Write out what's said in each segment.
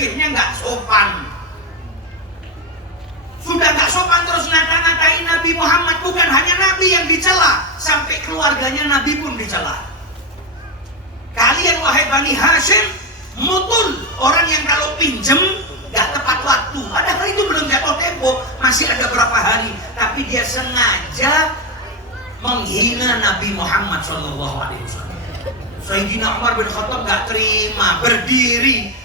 nagihnya nggak sopan. Sudah nggak sopan terus ngata-ngatain Nabi Muhammad. Bukan hanya Nabi yang dicela, sampai keluarganya Nabi pun dicela. Kalian wahai Bani Hashim, mutul orang yang kalau pinjem nggak tepat waktu. Padahal itu belum jatuh tempo, masih ada berapa hari. Tapi dia sengaja menghina Nabi Muhammad SAW. Sayyidina Umar bin Khattab nggak terima, berdiri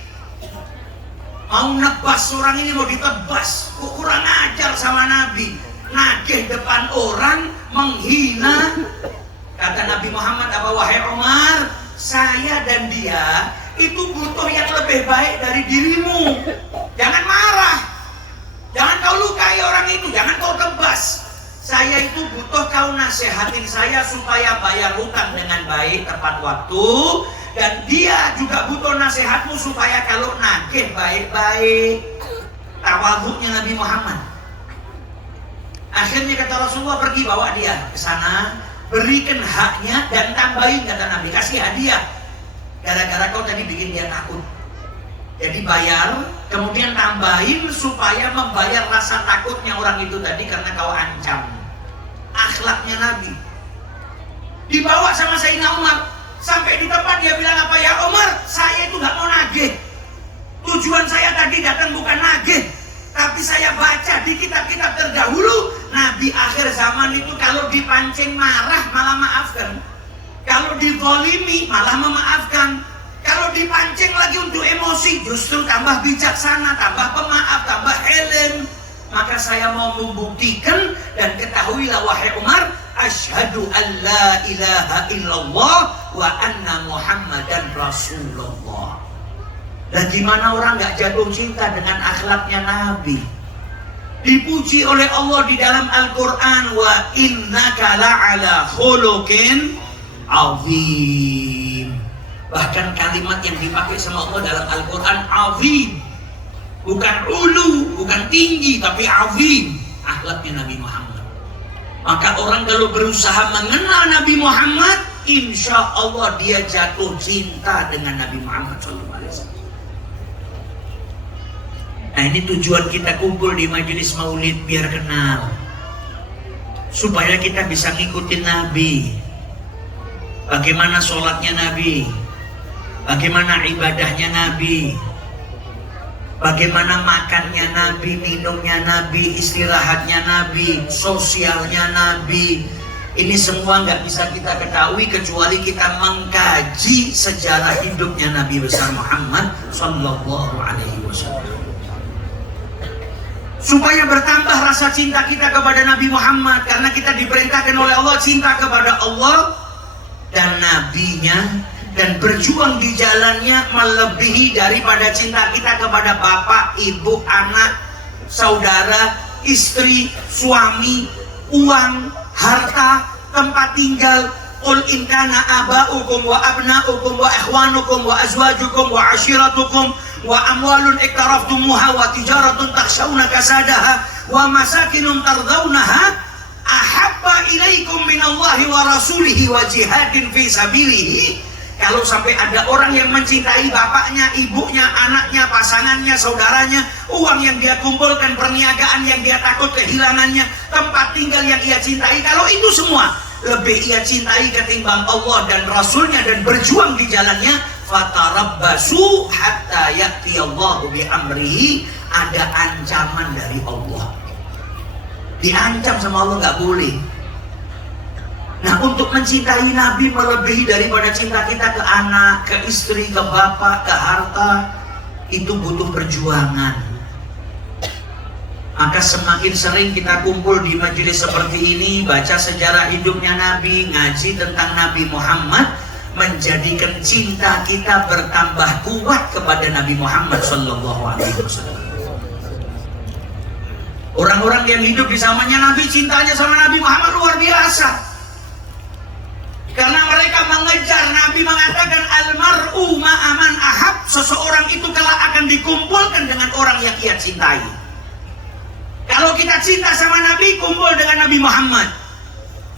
mau nebas orang ini, mau ditebas. Kok kurang ajar sama Nabi, nagih depan orang, menghina. Kata Nabi Muhammad, apa wahai Umar, saya dan dia itu butuh yang lebih baik dari dirimu. Jangan marah, jangan kau lukai orang itu, jangan kau tebas. Saya itu butuh kau nasihatin saya supaya bayar hutang dengan baik tepat waktu. Dan dia juga butuh nasihatmu supaya kalau nagih baik-baik. Tawadhu'nya Nabi Muhammad. Akhirnya kata Rasulullah, pergi bawa dia ke sana, berikan haknya dan tambahin, kata Nabi, kasih hadiah. Gara-gara kau tadi bikin dia takut. Jadi bayar, kemudian tambahin supaya membayar rasa takutnya orang itu tadi karena kau ancam. Akhlaknya Nabi. Dibawa sama Sayyidina Umar. Sampai di tempat dia bilang, apa ya Umar, saya itu gak mau nagih. Tujuan saya tadi datang bukan nagih, tapi saya baca di kitab-kitab terdahulu, Nabi akhir zaman itu kalau dipancing marah malah maafkan. Kalau dizalimi malah memaafkan. Kalau dipancing lagi untuk emosi, justru tambah bijaksana, tambah pemaaf, tambah helm. Maka saya mau membuktikan, dan ketahuilah wahai Umar, asyhadu an la ilaha illallah wa anna Muhammadan Rasulullah. Dan gimana orang gak jatuh cinta dengan akhlaknya Nabi? Dipuji oleh Allah di dalam Al-Quran, wa innaka la'ala khuluqin azim. Bahkan kalimat yang dipakai sama Allah dalam Al-Quran, azim. Bukan ulu, bukan tinggi, tapi azim. Akhlaknya Nabi Muhammad. Maka orang kalau berusaha mengenal Nabi Muhammad, insya Allah dia jatuh cinta dengan Nabi Muhammad SAW. Nah, ini tujuan kita kumpul di majelis maulid, biar kenal, supaya kita bisa ngikutin Nabi. Bagaimana sholatnya Nabi, bagaimana ibadahnya Nabi, bagaimana makannya Nabi, minumnya Nabi, istirahatnya Nabi, sosialnya Nabi. Ini semua nggak bisa kita ketahui kecuali kita mengkaji sejarah hidupnya Nabi besar Muhammad Sallallahu Alaihi Wasallam. Supaya bertambah rasa cinta kita kepada Nabi Muhammad, karena kita diperintahkan oleh Allah cinta kepada Allah dan Nabi-Nya, dan berjuang di jalannya melebihi daripada cinta kita kepada bapak, ibu, anak, saudara, istri, suami, uang, harta, tempat tinggal. Qul in kana aba'ukum wa abna'ukum wa ikhwanukum wa azwajukum wa ashiratukum wa amwalun iktaraftumuha wa tijaratun takhshawna kasadaha wa masakinun tardawnaha ahabba ilaikum minallahi wa rasulihi wa jihadin fi sabilihi. Kalau sampai ada orang yang mencintai bapaknya, ibunya, anaknya, pasangannya, saudaranya, uang yang dia kumpulkan, perniagaan yang dia takut kehilangannya, tempat tinggal yang ia cintai, kalau itu semua lebih ia cintai ketimbang Allah dan Rasulnya dan berjuang di jalannya, fatarabbasu hatta ya'tiyallahu bi amrihi. Ada ancaman dari Allah, diancam sama Allah, nggak boleh. Nah, untuk mencintai Nabi melebihi daripada cinta kita ke anak, ke istri, ke bapak, ke harta, itu butuh perjuangan. Maka semakin sering kita kumpul di majelis seperti ini, baca sejarah hidupnya Nabi, ngaji tentang Nabi Muhammad, menjadikan cinta kita bertambah kuat kepada Nabi Muhammad SAW. Orang-orang yang hidup di zamannya Nabi, cintanya sama Nabi Muhammad luar biasa. Karena mereka mengejar, Nabi mengatakan almar'u ma'aman ahab, seseorang itu kelak akan dikumpulkan dengan orang yang ia cintai. Kalau kita cinta sama Nabi, kumpul dengan Nabi Muhammad.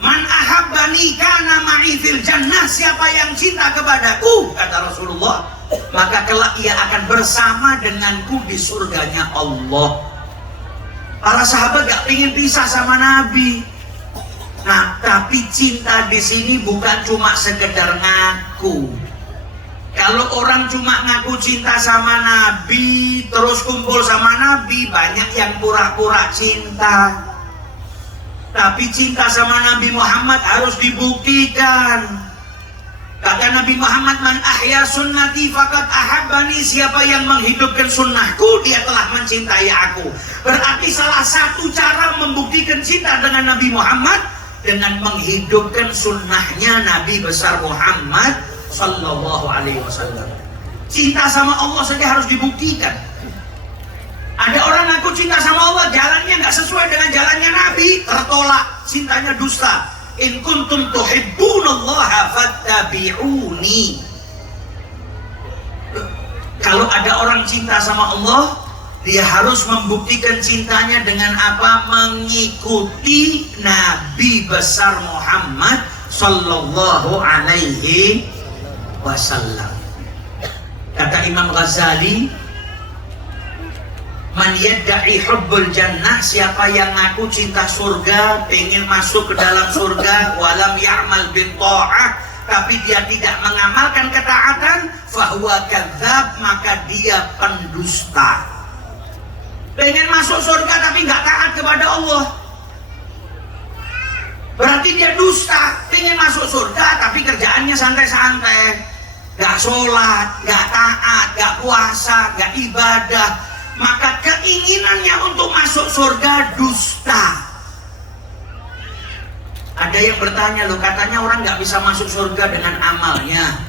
Man ahabbani kana ma'i fil jannah, siapa yang cinta kepadaku, kata Rasulullah, maka kelak ia akan bersama denganku di surganya Allah. Para sahabat gak ingin pisah sama Nabi. Nah, tapi cinta di sini bukan cuma sekedar ngaku. Kalau orang cuma ngaku cinta sama Nabi, terus kumpul sama Nabi, banyak yang pura-pura cinta. Tapi cinta sama Nabi Muhammad harus dibuktikan. Kata Nabi Muhammad, man ahya sunnati faqad ahabbani, siapa yang menghidupkan sunnahku, dia telah mencintai aku. Berarti salah satu cara membuktikan cinta dengan Nabi Muhammad, dengan menghidupkan sunnahnya Nabi besar Muhammad Sallallahu Alaihi Wasallam. Cinta sama Allah saja harus dibuktikan. Ada orang ngaku cinta sama Allah, jalannya nggak sesuai dengan jalannya Nabi, tertolak, cintanya dusta. In kuntum tuhibbunallaha fattabi'uni. Kalau ada orang cinta sama Allah, dia harus membuktikan cintanya dengan apa? Mengikuti Nabi besar Muhammad Sallallahu Alaihi Wasallam. Kata Imam Ghazali, man yadda'i hubbul jannah, siapa yang ngaku cinta surga, pengen masuk ke dalam surga, walam ya'mal bin ta'ah, tapi dia tidak mengamalkan ketaatan, fahuwa kadzab, maka dia pendusta. Pengen masuk surga tapi nggak taat kepada Allah, berarti dia dusta. Pengen masuk surga tapi kerjaannya santai-santai, nggak sholat, nggak taat, nggak puasa, nggak ibadah, maka keinginannya untuk masuk surga dusta. Ada yang bertanya, loh katanya orang nggak bisa masuk surga dengan amalnya.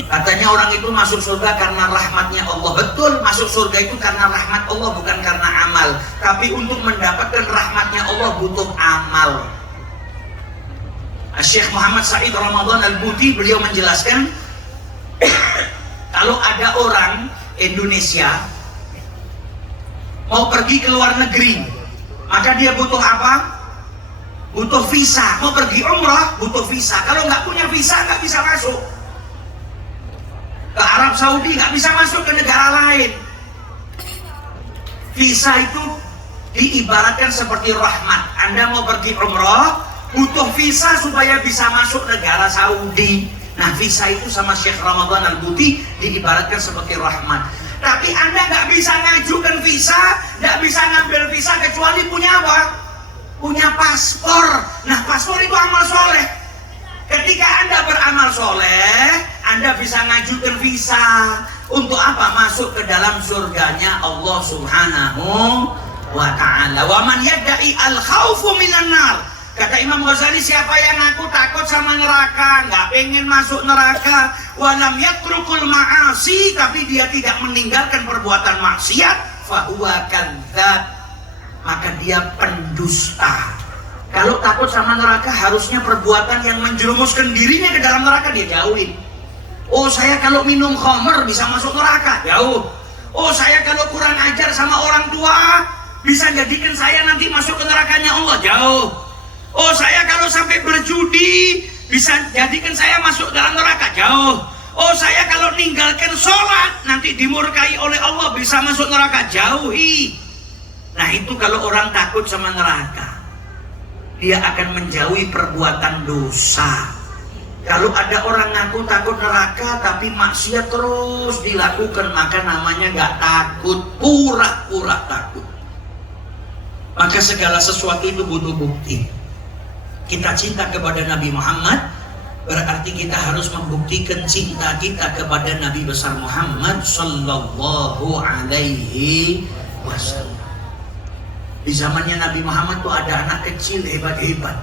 Katanya orang itu masuk surga karena rahmatnya Allah. Betul, masuk surga itu karena rahmat Allah, bukan karena amal. Tapi untuk mendapatkan rahmatnya Allah butuh amal. Syekh Muhammad Said Ramadan Al-Buti, beliau menjelaskan, kalau ada orang Indonesia mau pergi ke luar negeri, maka dia butuh apa? Butuh visa. Mau pergi umrah butuh visa. Kalau nggak punya visa nggak bisa masuk ke Arab Saudi, nggak bisa masuk ke negara lain. Visa itu diibaratkan seperti rahmat. Anda mau pergi umrah butuh visa supaya bisa masuk negara Saudi. Nah, visa itu sama Syekh Ramadan Al-Buti diibaratkan seperti rahmat. Tapi Anda nggak bisa ngajukan visa, nggak bisa ngambil visa kecuali punya apa? Punya paspor. Nah, paspor itu amal soleh. Ketika Anda beramal soleh, Anda bisa ngajukan visa. Untuk apa? Masuk ke dalam surganya Allah Subhanahu wa ta'ala. Wa man yadda'i al-khawfu minan nar. Kata Imam Ghazali, siapa yang ngaku takut sama neraka, nggak pengen masuk neraka, walam yatrukul ma'asi, tapi dia tidak meninggalkan perbuatan maksiat, fahuwa kadzab, maka dia pendusta. Kalau takut sama neraka, harusnya perbuatan yang menjerumuskan dirinya ke dalam neraka dia jauhin. Oh, saya kalau minum khamr bisa masuk neraka, jauh. Oh, saya kalau kurang ajar sama orang tua bisa jadikan saya nanti masuk ke nerakanya Allah, jauh. Oh, saya kalau sampai berjudi bisa jadikan saya masuk dalam neraka, jauh. Oh, saya kalau ninggalkan sholat nanti dimurkai oleh Allah, bisa masuk neraka, jauhi. Nah, itu kalau orang takut sama neraka, dia akan menjauhi perbuatan dosa. Kalau ada orang ngaku takut neraka tapi maksiat terus dilakukan, maka namanya nggak takut, pura-pura takut. Maka segala sesuatu itu butuh bukti. Kita cinta kepada Nabi Muhammad, berarti kita harus membuktikan cinta kita kepada Nabi besar Muhammad Sallallahu Alaihi Wasallam. Di zamannya Nabi Muhammad tuh ada anak kecil hebat-hebat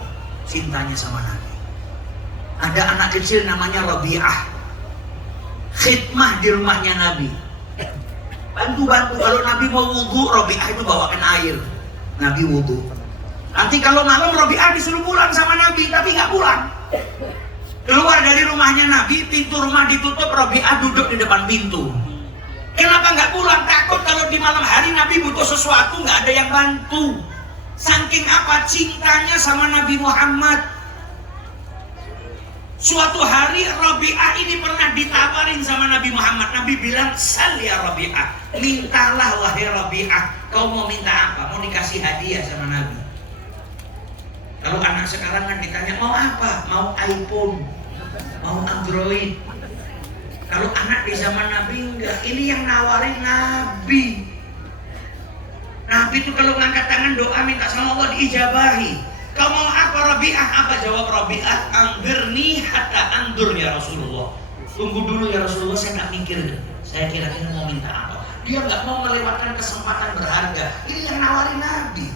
cintanya sama Nabi. Ada anak kecil namanya Rabi'ah, khidmah di rumahnya Nabi, bantu-bantu. Kalau Nabi mau wudhu, Rabi'ah itu bawakan air, Nabi wudhu. Nanti kalau malam Rabi'ah disuruh pulang sama Nabi, tapi nggak pulang. Keluar dari rumahnya Nabi, pintu rumah ditutup, Rabi'ah duduk di depan pintu. Kenapa nggak pulang? Takut kalau di malam hari Nabi butuh sesuatu, nggak ada yang bantu. Saking apa cintanya sama Nabi Muhammad. Suatu hari Rabi'ah ini pernah ditawarin sama Nabi Muhammad. Nabi bilang, "Sal ya Rabi'ah, mintalah wahai Rabi'ah. Kau mau minta apa?" Mau dikasih hadiah sama Nabi. Kalau anak sekarang kan ditanya, mau apa? Mau iPhone, mau Android. Kalau anak di zaman Nabi enggak. Ini yang nawarin Nabi. Nabi itu kalau ngangkat tangan doa minta sama Allah diijabahi. Kau mau apa Rabi'ah? Apa jawab Rabi'ah? Anggirni hatta angdur ya Rasulullah. Tunggu dulu ya Rasulullah, saya nggak mikir. Saya kira-kira mau minta apa. Dia nggak mau melewatkan kesempatan berharga. Ini yang nawarin Nabi.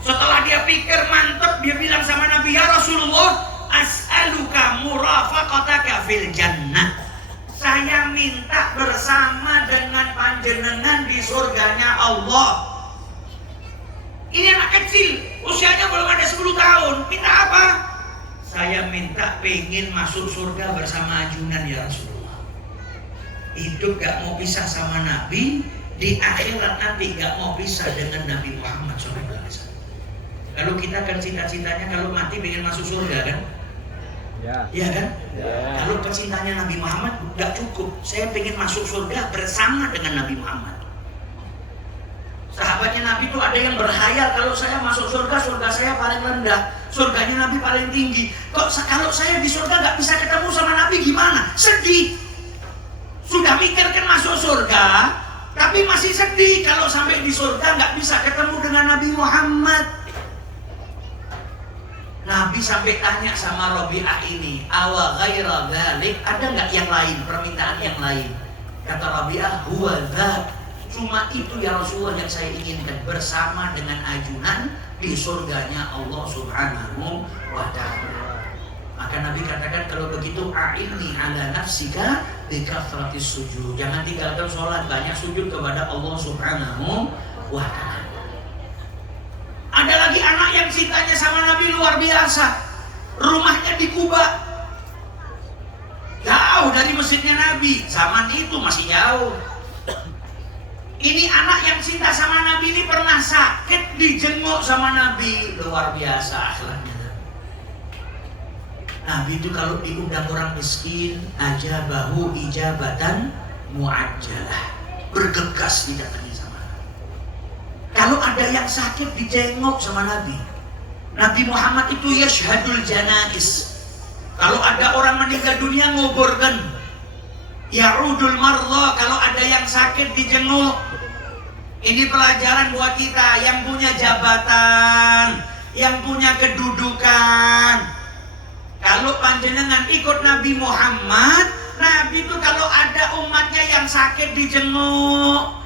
Setelah dia pikir mantap, dia bilang sama Nabi, ya Rasulullah, as'aluka murafaqataka fil jannah. Saya minta bersama dengan panjenengan di surganya Allah. Ini anak kecil, usianya belum ada 10 tahun. Minta apa? Saya minta pengen masuk surga bersama ajunan ya Rasulullah. Hidup gak mau pisah sama Nabi, di akhirat nanti gak mau pisah dengan Nabi Muhammad SAW. Kalau kita kan cita-citanya kalau mati pengen masuk surga kan? Ya kan? Ya. Kalau pecintanya Nabi Muhammad gak cukup. Saya pengen masuk surga bersama dengan Nabi Muhammad. Sahabatnya Nabi itu ada yang berhayal, kalau saya masuk surga, surga saya paling rendah, surganya Nabi paling tinggi. Kok kalau saya di surga nggak bisa ketemu sama Nabi gimana? Sedih. Sudah mikir kan masuk surga, tapi masih sedih kalau sampai di surga nggak bisa ketemu dengan Nabi Muhammad. Nabi sampai tanya sama Rabi'ah ini, awa ghaira dzalik, ada nggak yang lain, permintaan yang lain? Kata Rabi'ah, huwa dzak. Cuma itu ya Rasulullah yang saya inginkan, bersama dengan ajunan di surganya Allah Subhanahu wa ta'ala. Maka Nabi katakan, kalau begitu a'inni ala nafsika bi kathratis sujud. Jangan tinggalkan sholat, banyak sujud kepada Allah Subhanahu wa ta'ala. Ada lagi anak yang cintanya sama Nabi luar biasa. Rumahnya di Kuba, jauh dari masjidnya Nabi. Zaman itu masih jauh. Ini anak yang cinta sama Nabi ini pernah sakit, dijenguk sama Nabi. Luar biasa akhlaknya. Nabi itu kalau diundang orang miskin, ajabahu ijabatan muajjalah. Bergegas didatangi sama Nabi. Kalau ada yang sakit dijenguk sama Nabi. Nabi Muhammad itu yashhadul janais. Kalau ada orang meninggal dunia nguburkan. Ya'udul marla, kalau ada yang sakit dijenguk. Ini pelajaran buat kita yang punya jabatan, yang punya kedudukan. Kalau panjenengan ikut Nabi Muhammad, Nabi itu kalau ada umatnya yang sakit dijenguk.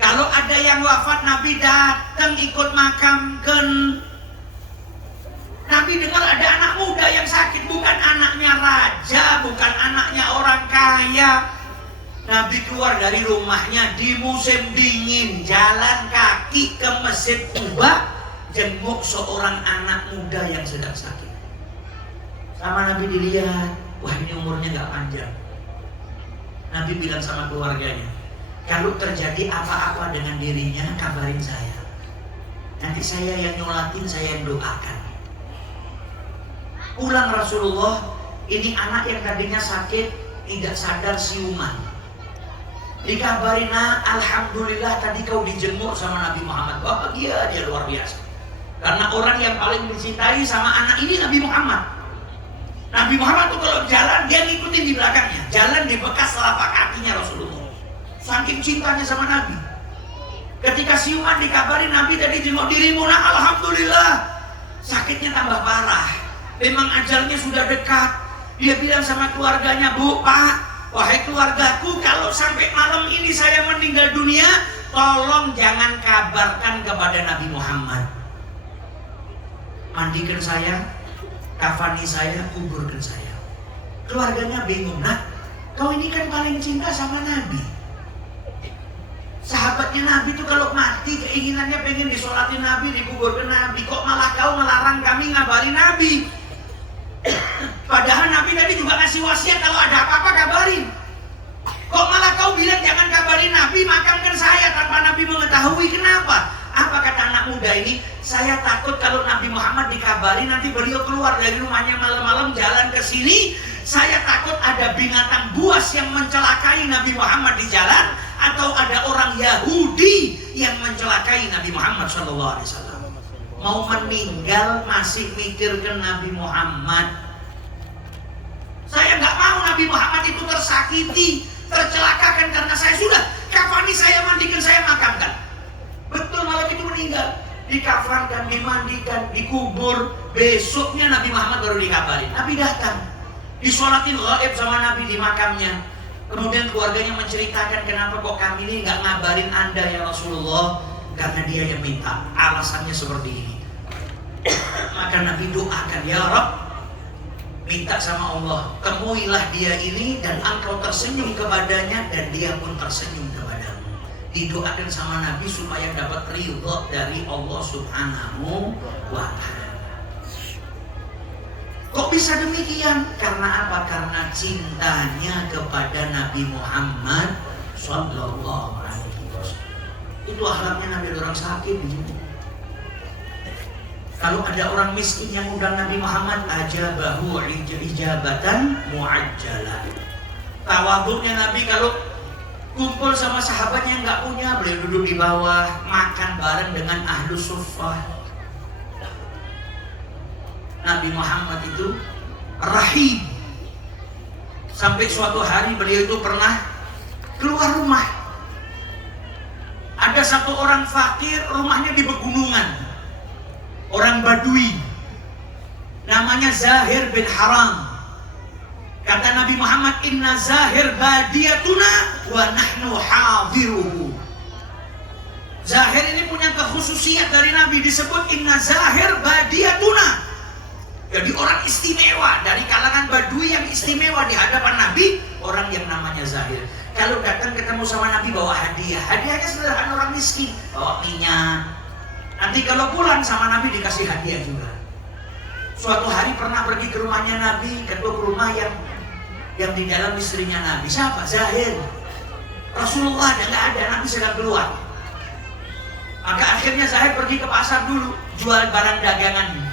Kalau ada yang wafat, Nabi datang ikut makamkan. Nabi dengar ada anak muda yang sakit, bukan anaknya raja, bukan anaknya orang kaya. Nabi keluar dari rumahnya di musim dingin, jalan kaki ke Masjid Kuba, jenguk seorang anak muda yang sedang sakit. Sama Nabi dilihat, wah ini umurnya gak panjang. Nabi bilang sama keluarganya, kalau terjadi apa-apa dengan dirinya, kabarin saya. Nanti saya yang nyolatin, saya yang doakan. Pulang Rasulullah, ini anak yang tadinya sakit, tidak sadar siuman. Dikabarin, alhamdulillah tadi kau dijenguk sama Nabi Muhammad. Bahagia dia luar biasa. Karena orang yang paling dicintai sama anak ini Nabi Muhammad. Nabi Muhammad tuh kalau jalan dia ngikutin di belakangnya. Jalan di bekas telapak kakinya Rasulullah. Saking cintanya sama Nabi. Ketika siuman dikabarin Nabi tadi jenguk dirimu, alhamdulillah. Sakitnya tambah parah. Memang ajalnya sudah dekat. Dia bilang sama keluarganya, Bu, Pak, wahai keluargaku, kalau sampai malam ini saya meninggal dunia, tolong jangan kabarkan kepada Nabi Muhammad. Mandikan saya, kafani saya, kuburkan saya. Keluarganya bingung, nah, kau ini kan paling cinta sama Nabi. Sahabatnya Nabi itu kalau mati keinginannya pengen disolatin Nabi, dikuburkan Nabi. Kok malah kau melarang kami ngabarin Nabi? Padahal Nabi tadi juga ngasih wasiat kalau ada apa-apa kabarin. Kok malah kau bilang jangan kabarin Nabi, makamkan saya tanpa Nabi mengetahui. Kenapa? Apa kata anak muda ini? Saya takut kalau Nabi Muhammad dikabari nanti beliau keluar dari rumahnya malam-malam jalan ke sini. Saya takut ada binatang buas yang mencelakai Nabi Muhammad di jalan, atau ada orang Yahudi yang mencelakai Nabi Muhammad SAW. Mau meninggal masih mikir ke Nabi Muhammad. Saya nggak mau Nabi Muhammad itu tersakiti, tercelakakan karena saya sudah kafani, saya mandikan, saya makamkan. Betul, malam itu meninggal, dikafankan, dimandikan, dikubur. Besoknya Nabi Muhammad baru dikabarin. Nabi datang, disolatin gaib sama Nabi di makamnya. Kemudian keluarganya menceritakan, kenapa kok kami ini nggak ngabarin Anda ya Rasulullah? Karena dia yang minta, alasannya seperti ini. Maka Nabi doakan, ya Rabb, minta sama Allah, temuilah dia ini dan engkau tersenyum kepadanya dan dia pun tersenyum kepadamu. Didoakan sama Nabi supaya dapat ridho dari Allah Subhanahu wa ta'ala. Kok bisa demikian? Karena apa? Karena cintanya kepada Nabi Muhammad sallallahu alaihi wasallam. Itu akhlaknya Nabi. Orang sakit begini. Kalau ada orang miskin yang undang Nabi Muhammad, ajabahu ijabatan muajjalah. Tawaduknya Nabi kalau kumpul sama sahabatnya yang nggak punya, beliau duduk di bawah, makan bareng dengan ahlu suffah. Nabi Muhammad itu rahim. Sampai suatu hari beliau itu pernah keluar rumah. Ada satu orang fakir, rumahnya di pegunungan, orang Badui, namanya Zahir bin Haram. Kata Nabi Muhammad, inna Zahir badiyatuna wa nahnu hadiruhu. Zahir ini punya kekhususiat dari Nabi, disebut inna Zahir badiyatuna. Jadi orang istimewa, dari kalangan Badui yang istimewa di hadapan Nabi, orang yang namanya Zahir. Kalau datang ketemu sama Nabi bawa hadiah, hadiahnya sederhana orang miskin, bawa minyak. Nanti kalau pulang sama Nabi dikasih hadiah juga. Suatu hari pernah pergi ke rumahnya Nabi, ketuk rumah yang di dalam istrinya Nabi. Siapa? Zahir. Rasulullah ada nggak ada, Nabi sedang keluar. Maka akhirnya Zahir pergi ke pasar dulu, jual barang dagangannya.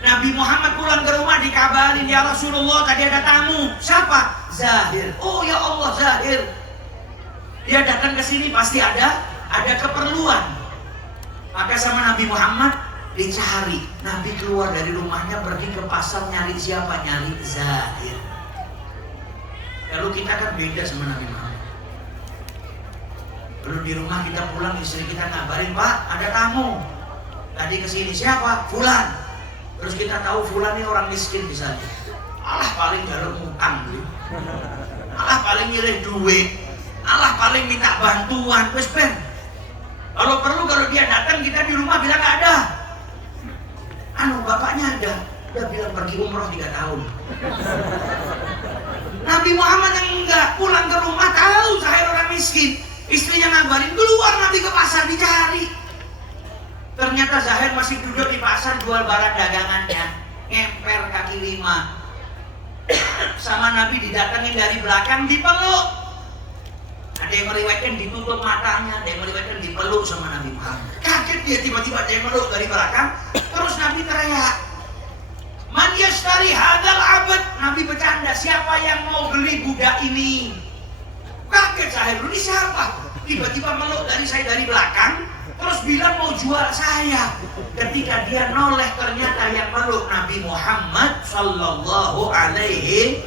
Nabi Muhammad pulang ke rumah dikabarin, ya Rasulullah tadi ada tamu. Siapa? Zahir. Oh ya Allah, Zahir. Dia datang ke sini pasti ada keperluan. Maka sama Nabi Muhammad dicari. Nabi keluar dari rumahnya pergi ke pasar nyari siapa? Nyari Zahir. Lalu kita kan beda sama Nabi Muhammad. Lalu di rumah kita pulang, istri kita ngabarin, Pak ada tamu tadi kesini. Siapa? Fulan. Terus kita tahu Fulan ini orang miskin misalnya. Allah paling jalur utang, Allah paling nyilih duit, Allah paling minta bantuan. Wes ben, kalau perlu kalau dia datang kita di rumah bilang nggak ada. Bapaknya ada, udah bilang pergi umroh 3 tahun. Nabi Muhammad yang enggak, pulang ke rumah tahu Zahir orang miskin, istrinya ngabarin, keluar Nabi ke pasar dicari. Ternyata Zahir masih duduk di pasar jual barang dagangannya, ngemper kaki 5. Sama Nabi didatengin dari belakang, dipeluk. Ada yang meriwayatkan ditutup matanya, ada yang meriwayatkan dipeluk sama Nabi Muhammad. Kaget dia, tiba-tiba ada yang meluk dari belakang. Terus Nabi teriak, man yashtari hadzal abad. Nabi bercanda, siapa yang mau beli budak ini? Kaget Zahir, ini siapa? Tiba-tiba meluk dari saya dari belakang, terus bilang mau jual saya. Ketika dia noleh, ternyata yang meluk Nabi Muhammad sallallahu alaihi.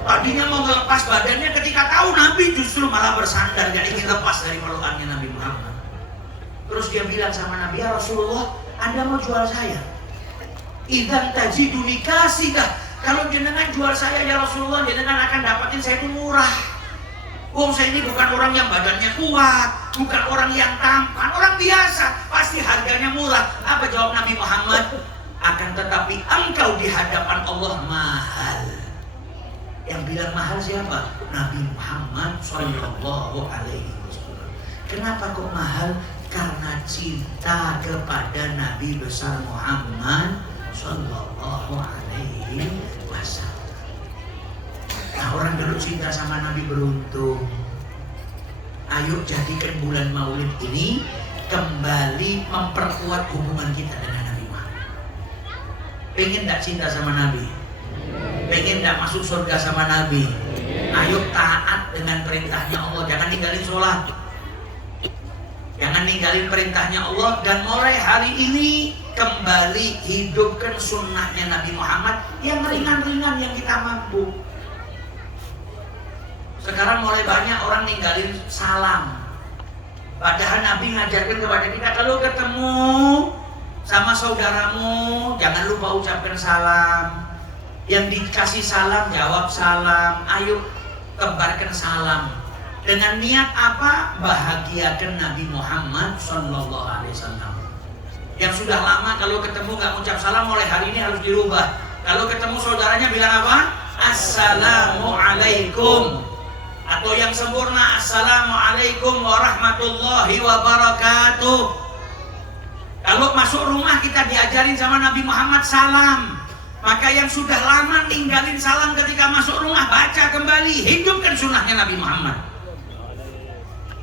Tadinya mau melepas badannya, ketika tahu Nabi justru malah bersandar, gak ingin lepas dari pelukannya Nabi Muhammad. Terus dia bilang sama Nabi, ya Rasulullah, Anda mau jual saya? Idzan tajiduni kasidah. Kalau jenengan jual saya ya Rasulullah, jenengan akan dapatin saya itu murah. Saya ini bukan orang yang badannya kuat, bukan orang yang tampan, orang biasa, pasti harganya murah. Apa jawab Nabi Muhammad? Akan tetapi engkau di hadapan Allah mahal. Yang bilang mahal siapa? Nabi Muhammad sallallahu alaihi wasallam. Kenapa kok mahal? Karena cinta kepada Nabi besar Muhammad sallallahu alaihi wasallam. Nah, orang dulu cinta sama Nabi beruntung. Ayo jadikan bulan Maulid ini kembali memperkuat hubungan kita dengan Nabi Muhammad. Pengen gak cinta sama Nabi? Pengen gak masuk surga sama Nabi? Ayo taat dengan perintahnya Allah. Jangan ninggalin sholat, jangan ninggalin perintahnya Allah. Dan mulai hari ini kembali hidupkan sunnahnya Nabi Muhammad yang ringan-ringan yang kita mampu. Sekarang mulai banyak orang ninggalin salam, padahal Nabi ngajarkan kepada kita kalau ketemu sama saudaramu jangan lupa ucapkan salam. Yang dikasih salam jawab salam. Ayo tebarkan salam. Dengan niat apa? Bahagiakan Nabi Muhammad Sallallahu Alaihi Wasallam. Yang sudah lama kalau ketemu gak ucap salam, mulai hari ini harus dirubah. Kalau ketemu saudaranya bilang apa? Assalamualaikum. Atau yang sempurna, Assalamualaikum warahmatullahi wabarakatuh. Kalau masuk rumah kita diajarin sama Nabi Muhammad salam. Maka yang sudah lama ninggalin salam ketika masuk rumah, baca kembali, hidupkan sunnahnya Nabi Muhammad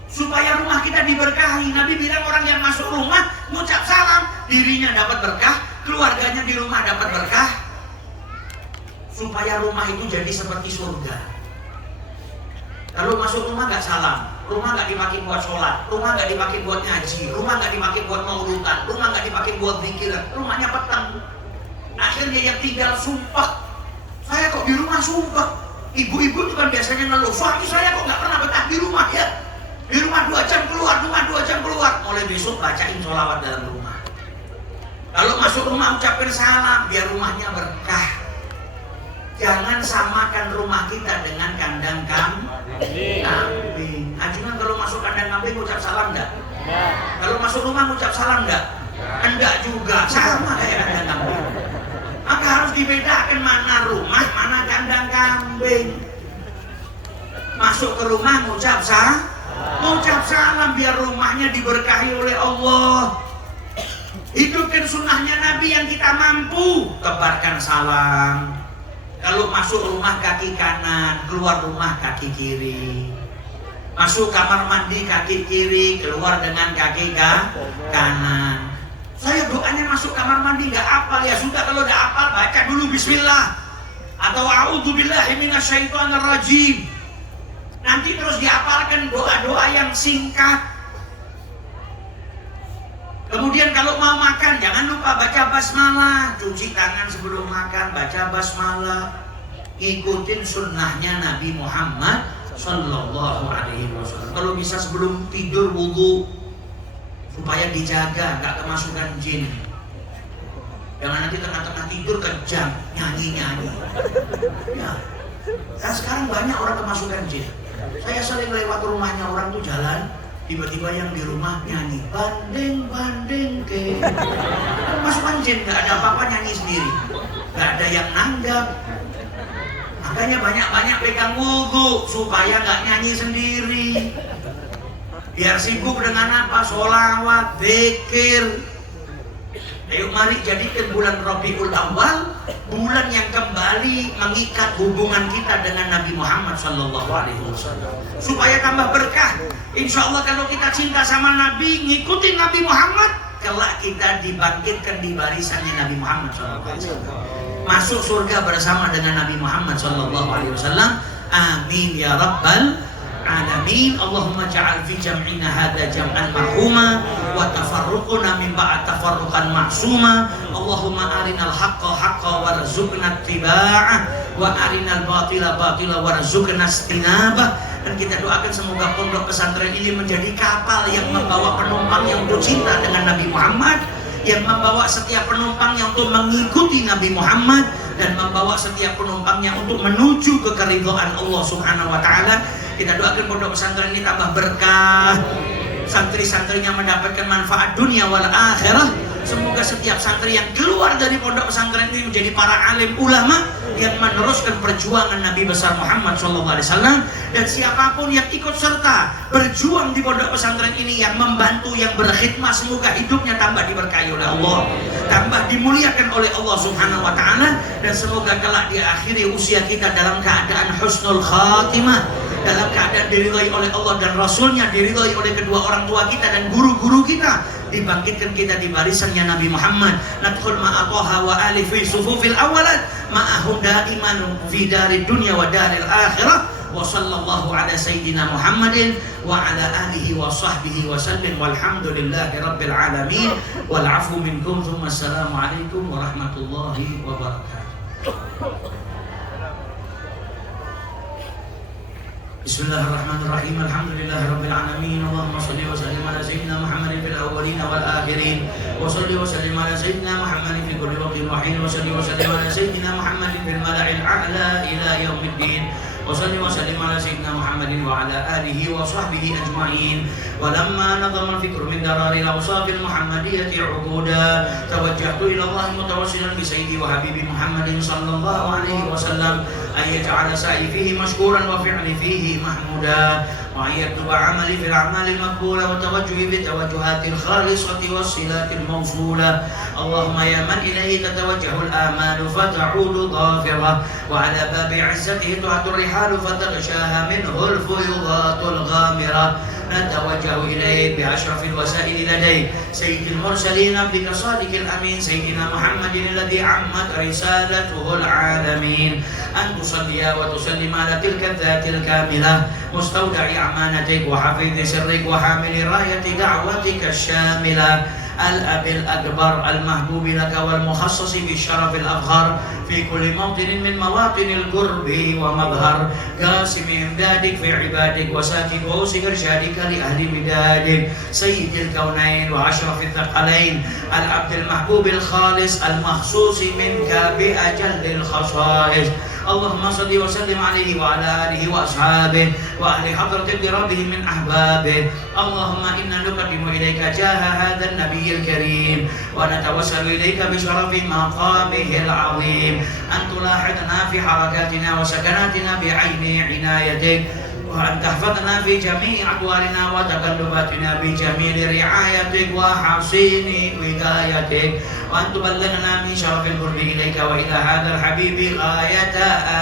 supaya rumah kita diberkahi. Nabi bilang orang yang masuk rumah mengucap salam, dirinya dapat berkah, keluarganya di rumah dapat berkah, supaya rumah itu jadi seperti surga. Kalau masuk rumah gak salam, rumah gak dipakai buat sholat, rumah gak dipakai buat ngaji, rumah gak dipakai buat mauludan, rumah gak dipakai buat zikiran, rumahnya petang. Akhirnya yang tinggal sumpah, saya kok di rumah sumpah. Ibu-ibu itu kan biasanya ngeluh, suami saya kok gak pernah betah di rumah ya. Di rumah 2 jam keluar, rumah 2 jam keluar. Mulai besok bacain sholawat dalam rumah. Kalau masuk rumah ucapkan salam, biar rumahnya berkah. Jangan samakan rumah kita dengan kandang kambing. Ajunan kalau masuk kandang kambing ucap salam enggak? Kalau masuk rumah ucap salam enggak? Enggak juga, sama kayak kandang kambing. Maka harus dibedakan mana rumah, mana kandang kambing. Masuk ke rumah mengucap salam biar rumahnya diberkahi oleh Allah. Hidupkan sunnahnya Nabi yang kita mampu. Tebarkan salam. Kalau masuk rumah kaki kanan, keluar rumah kaki kiri. Masuk kamar mandi kaki kiri, keluar dengan kaki kanan. Saya doanya masuk kamar mandi nggak hafal, ya sudah, kalau udah hafal baca dulu bismillah atau a'udzubillahi minasyaitonirrajim. Nanti terus dihafalkan doa-doa yang singkat. Kemudian kalau mau makan jangan lupa baca basmalah, cuci tangan sebelum makan, baca basmalah. Ikutin sunnahnya Nabi Muhammad Sallallahu Alaihi Wasallam. Kalau bisa sebelum tidur wudu, supaya dijaga gak kemasukan jin. Jangan nanti tengah-tengah tidur kejam nyanyi-nyanyi ya. Kan sekarang banyak orang kemasukan jin. Saya sering lewat rumahnya orang tuh jalan, tiba-tiba yang di rumah nyanyi banding-banding ke. Kemasukan jin, gak ada apa-apa, nyanyi sendiri, gak ada yang nanggap. Makanya banyak-banyak pegang wudu supaya gak nyanyi sendiri. Biar sibuk dengan apa? Sholawat, zikir. Ayo mari jadikan bulan Rabiul Awal bulan yang kembali mengikat hubungan kita dengan Nabi Muhammad Sallallahu Alaihi Wasallam supaya tambah berkah. Insya Allah kalau kita cinta sama Nabi, ngikutin Nabi Muhammad, kelak kita dibangkitkan di barisannya Nabi Muhammad Sallallahu Alaihi Wasallam, masuk surga bersama dengan Nabi Muhammad Sallallahu Alaihi Wasallam. Amin ya Rabbal Alamin. Allahumma ja'al fi jam'ina hadha jam'an marhuma wa tafarruquna min ba'd tafarruqan ma'suma. Allahumma arinal haqqa haqqa warzuqna ittiba'ah wa arinal batila batila warzuqna istinabah. Dan kita doakan semoga pondok pesantren ini menjadi kapal yang membawa penumpang yang untuk cinta dengan Nabi Muhammad, yang membawa setiap penumpangnya untuk mengikuti Nabi Muhammad, dan membawa setiap penumpangnya untuk menuju ke keridhaan Allah Subhanahu wa taala. Kita doakan pondok pesantren ini tambah berkah, santri-santrinya mendapatkan manfaat dunia wal akhirah. Semoga setiap santri yang keluar dari pondok pesantren ini menjadi para alim ulama yang meneruskan perjuangan Nabi besar Muhammad SAW. Dan siapapun yang ikut serta berjuang di pondok pesantren ini, yang membantu, yang berkhidmat, semoga hidupnya tambah diberkahi oleh Allah, tambah dimuliakan oleh Allah Subhanahu wa taala, dan semoga kelak diakhiri usia kita dalam keadaan husnul khatimah, dalam keadaan diridhai oleh Allah dan Rasulnya, diridhai oleh kedua orang tua kita dan guru-guru kita, dibangkitkan kita di barisannya Nabi Muhammad. Nadkhul ma'a Thaha wa ali fi sufufil awalat ma'ahum daiman fi darid dunya wa daril akhirah. Wa sallallahu ala sayyidina Muhammadin wa ala alihi wa sahbihi wa sallim walhamdulillahi rabbil alamin wal afu minkum thumma assalamu alaikum warahmatullahi wabarakatuh. Bismillahirrahmanirrahim. Alhamdulillahirabbil alamin. Allahumma shalli wa sallim ala sayyidina Muhammadin fil awwalin wal akhirin. Wa shalli wa sallim ala sayyidina Muhammadin fi kulli waqtin wa hin. Wa shalli wa sallim ala sayyidina Muhammadin fil mala'il a'la ila yaumiddin. Wa shalli wa sallim ala sayyidina Muhammadin wa ala alihi wa sahbihi ajma'in. Wa lamma nadama al-fikru min darari al-awsaf al-muhammadiyyati 'uquda tawajjahtu ila Allah mutawassilan bi sayyidi wa habibi Muhammadin sallallahu alaihi wasallam ay yaj'ala sa'i fihi mashkuran wa fi'li fihi mahmuda wa yaktuba 'amali fil a'mali al-maqbula wa tawajjuhi bi tawajjuhatil khalisati was-silatil mawsula. Allahumma ya man ilayhi tatawajjahu al-amalu fata'udu dhafira wa 'ala babi 'izzatihi tu'atur rihalu fataghshaha minhu al-fuyudatul ghamira. نتوجه إليه بأشرف الوسائل لديه سيد المرسلين عبدك الصادق الأمين سيدنا محمد الذي عمت رسالته العالمين أن تصلي وتسلم على تلك الذات الكاملة مستودع أمانتك وحفيظ سرك وحامل راية دعوتك الشاملة الأب الأكبر المحبوب لك والمخصص بالشرف الأفخر في كل موطن من مواطن القرب ومظهر قاسم إمدادك في عبادك وساكن ووسك إرشادك لأهل بدادك سيد الكونين وأشرف الثقلين العبد المحبوب الخالص المخصوص منك بأجل الخصائص. اللهم صل وسلم عليه وعلى آله وأصحابه وأهل حضرة ربه من أحبابه. اللهم إنا نقدم إليك جاه هذا النبي الكريم ونتوسل إليك بشرف مقامه العظيم أن تلاحظنا في حركاتنا وسكناتنا بعين عنايتك وأن تحفظنا في جميع أقوالنا وتقلباتنا بجميل رعايتك وحصين وقايتك وأن تبلغنا من شرف القرب إليك وإلى هذا الحبيب غاية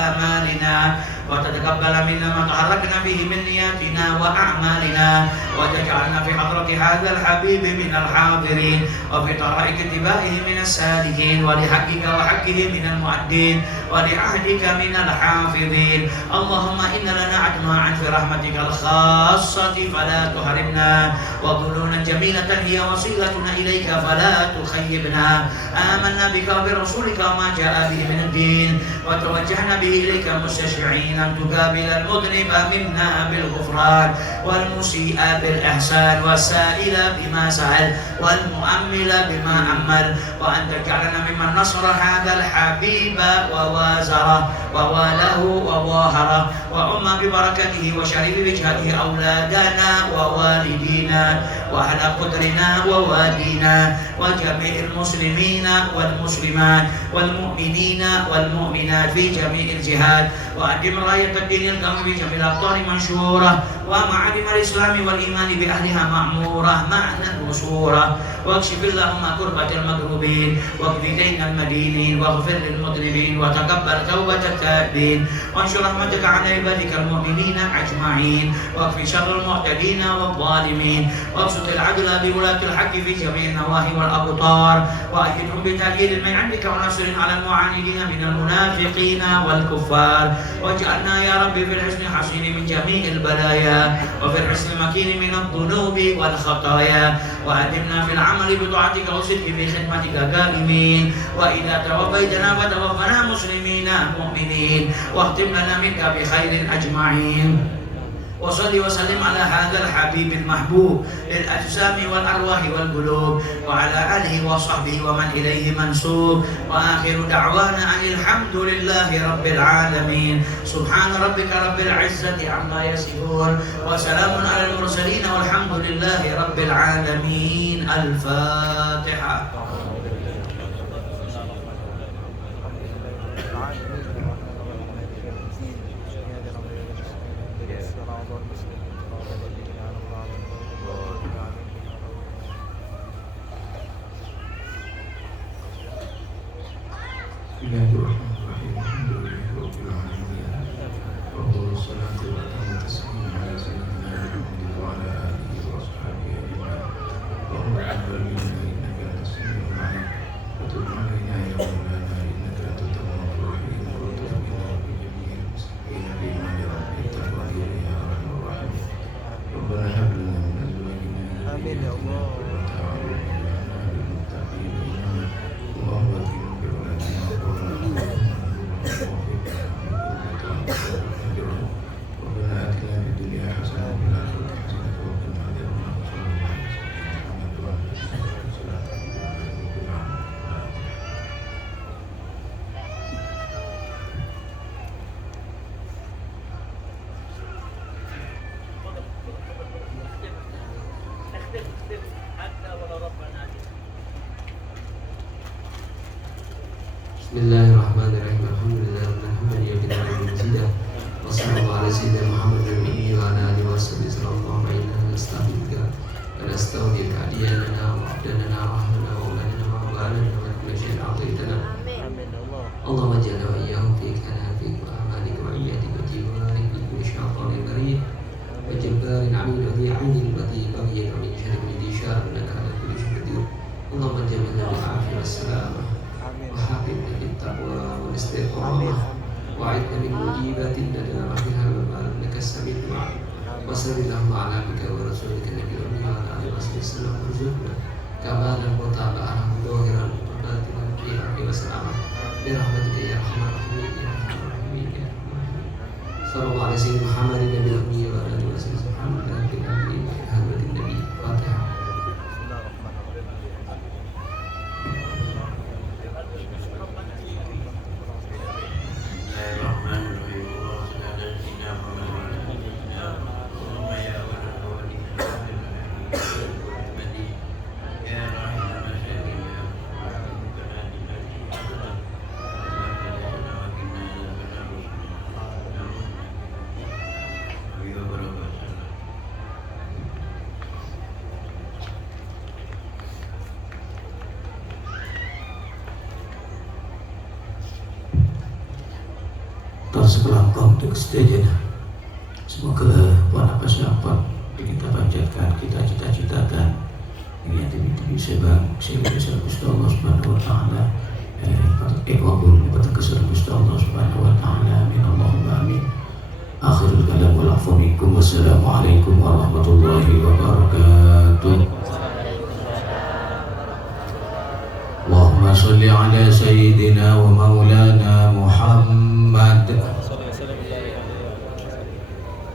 آمالنا وتتقبل منا ما تحركنا به من نياتنا وأعمالنا وتجعلنا في حضرة هذا الحبيب من الحاضرين وفي طرائق اتباعه من السالكين ولحقك وحقه من المؤدين ولعهدك من الحافظين. اللهم إن لنا أطماعا في رحمتك الخاصة فلا تحرمنا وظنونا جميلة هي وصيلتنا إليك فلا تخيبنا. آمنا بك وبرسولك وما جاء به من الدين وتوجهنا به إليك مستشفعين أن تقابل المذنب منا بالغفران والمسيء بالإحسان والسائل بما سأل والمؤمل بما أمل وأن تجعلنا ممن نصر هذا الحبيب ووازره ووالاه وظاهره وأم ببركته وشريف بجهته أولادنا ووالدينا وأهل قدرنا ووادينا وجميع المسلمين والمسلمات والمؤمنين والمؤمنات في جميع الجهات وأدم راية الدين القوي في جميع الأقطار منشورة ومعالم الإسلام والإيمان بأهلها مأمورة معنى وصورة واكشف اللهم كربة المكروبين واكف دين المدينين واغفر للمذنبين وتقبل توبة التائبين وانشر رحمتك على عبادك المؤمنين أجمعين واكف شر المعتدين والظالمين وابسط العدل بولاة الحق في جميع النواحي والأقطار وأيدهم بتأييد من عندك ونصر على المعاندين من المنافقين والكفار واجعلنا يا رب في الحسن الحصين من جميع البلايا وفي الحسن المكين من الذنوب والخطايا وأدمنا في العمل بطاعتك والصدق في خدمتك قائمين وإذا توفيتنا فتوفنا مسلمين مؤمنين واختم لنا منك بخير أجمعين. وصلي وسلم على هذا الحبيب المحبوب للأجسام والأرواح والقلوب وعلى آله وصحبه ومن إليه منسوب وآخر دعوانا أن الحمد لله رب العالمين. سبحان ربك رب العزة عما يصفون وسلام على المرسلين والحمد لله رب العالمين. الفاتحة. Bismillahirrahmanirrahim. Alhamdulillahirabbil alamin. Wassalatu wassalamu ala sayyidina Muhammadin wa ala alihi wa sahbihi ajma'in. Amin ya Allah. Bismillahirrahmanirrahim. Alhamdulillah rabbil alamin. Wassallallahu ala sayyidina Muhammad wa ala alihi washabihi sallallahu alaihi wasallam. ونستغفرك أدياننا وعبدنا ورحمنا وأولادنا وأولادنا وكل شيء أعطيتنا. Amin ya Allah. اللهم اجعلنا وإياهم في كنافك وأعمالك وعيادك وجوارك من شيطان مريض وجبار عميد وذي عين وذي بغي ومن شر من ذي شر إنك على كل شيء قدير. اللهم جملنا بالعافية والسلامة Amin. وحببنا بالتقوى Amin. والاستقامة وأعذنا من مجيبات الندامة في هذا المال إنك السميع الدعاء. وصل اللهم على عبدك ورسولك النبي الأمي وعلى آله وصحبه وسلم وارزقنا كمالا متابعة ظاهرا وباطنا في الأرض وسلامة برحمتك يا أرحم الراحمين يا أرحم الراحمين يا أرحم الراحمين. صلى الله على سيدنا محمد النبي الأمي وعلى آله وصحبه وسلم الحمد لله رب العالمين بحرمة النبي الفاتحة. Sekelangkong untuk kesejahteraan. Semoga Tuhan apa dapat kita panjatkan, kita cita-citakan ini yang demi sebang sehingga Gusti Allah Subhanahu wa taala kabul kepada kesalahan Gusti Allah Subhanahu wa taala. Amin Allahumma amin. Akhirul kalam wal afu minkum. Wassalamualaikum warahmatullahi wabarakatuh. Allahumma shalli ala sayyidina wa maulana Muhammad.